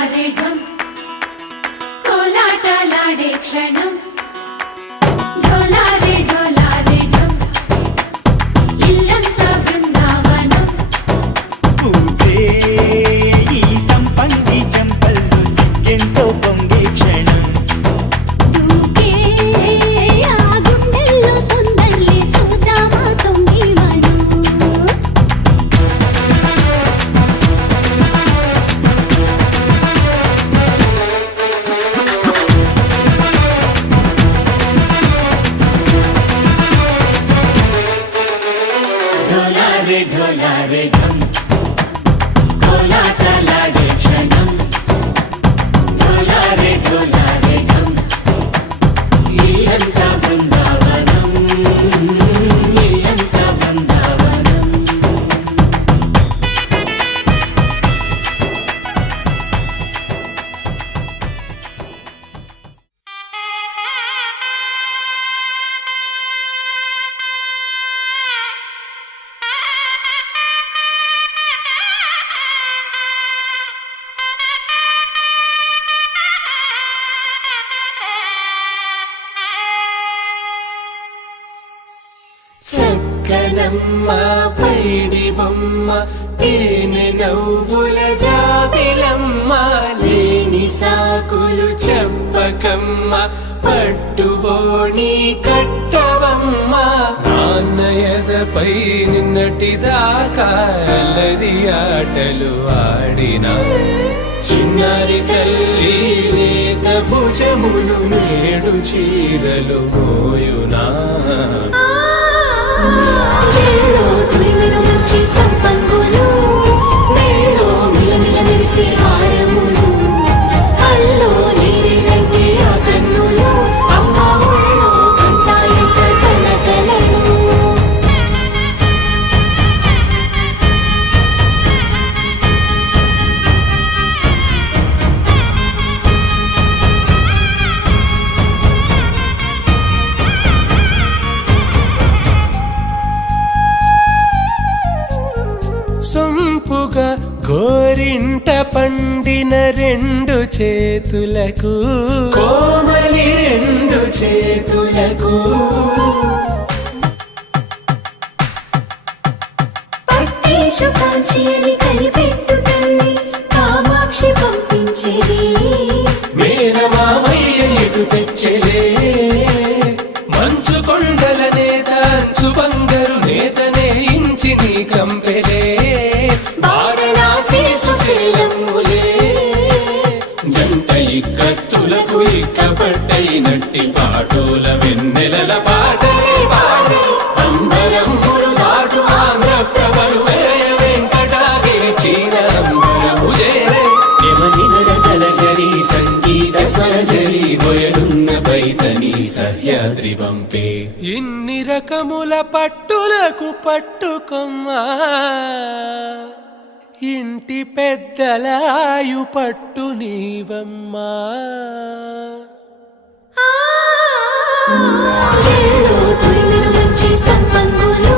ढोलारे ढम कोलाटलाडे क्षणम ढोलारे ढम इल्लंता बृंदावनम पूसे ఈ సంపంగి చెంపల్లో సిగ్గెంతో పొంగే క్షణం దూకే ఆ గుండెల్లో తొందల్లి చూద్దామా తొంగి మనం ढोलारे ढम कोलाटलाडे क्षणम ढोलारे ढम इल्लंता बृंदावनम इल्लंता बृंदावनम చక్కనమ్మ పైడి బొమ్మ తేనె నవ్వుల జాబిలమ్మ లేని సాకులు చెప్పకమ్మ పట్టువోణి కట్టవమ్మ నాన్నయదపై నిన్నటిదాకా అల్లరి ఆటలు ఆడినా చిన్నారి తల్లి లేత భుజములు నేడు చీరలు మోయునా చెల్లో తురిమెను మంచి సంపంగులు మెల్లో మిలమిల మెరిసే హారములు అల్లో నీరేలంటే ఆ కన్నులు అమ్మ ఒళ్ళో కంటాయంట తన కలను సొంపుగా గోరింట పండిన రెండు చేతులకు కోమలి రెండు చేతులకు పట్టేశు కాంచి అని కనిపెట్టు తల్లి కామాక్షి పంపించిరి మేనమామయ్య ఇటు తెచ్చలే మంచు కొండల నేత అంచు బంగారు నేతనే ఇంచి నీ కంపెలే వారణాసి సుచేలమ్ములే జంట ఇక్కత్తులకు ఇక్కపట్టై నట్టి పాటోల వెన్నెలల పాటలే పాడే అంబరమ్ములు దాటు ఆంధ్ర ప్రభలు వేయ వెంకటాగిరి చీన అంబరము చేరే యమనినడతలజరి సంగీత స్వరజరి హొయలున్న పైతని సహ్యాద్రి పంపే ఇన్ని రకముల పట్టులకు పట్టుకొమ్మా ఇంటి పెద్దలాయు పట్టు నీవమ్మా చెల్లో తురిమెను మంచి సంపంగులు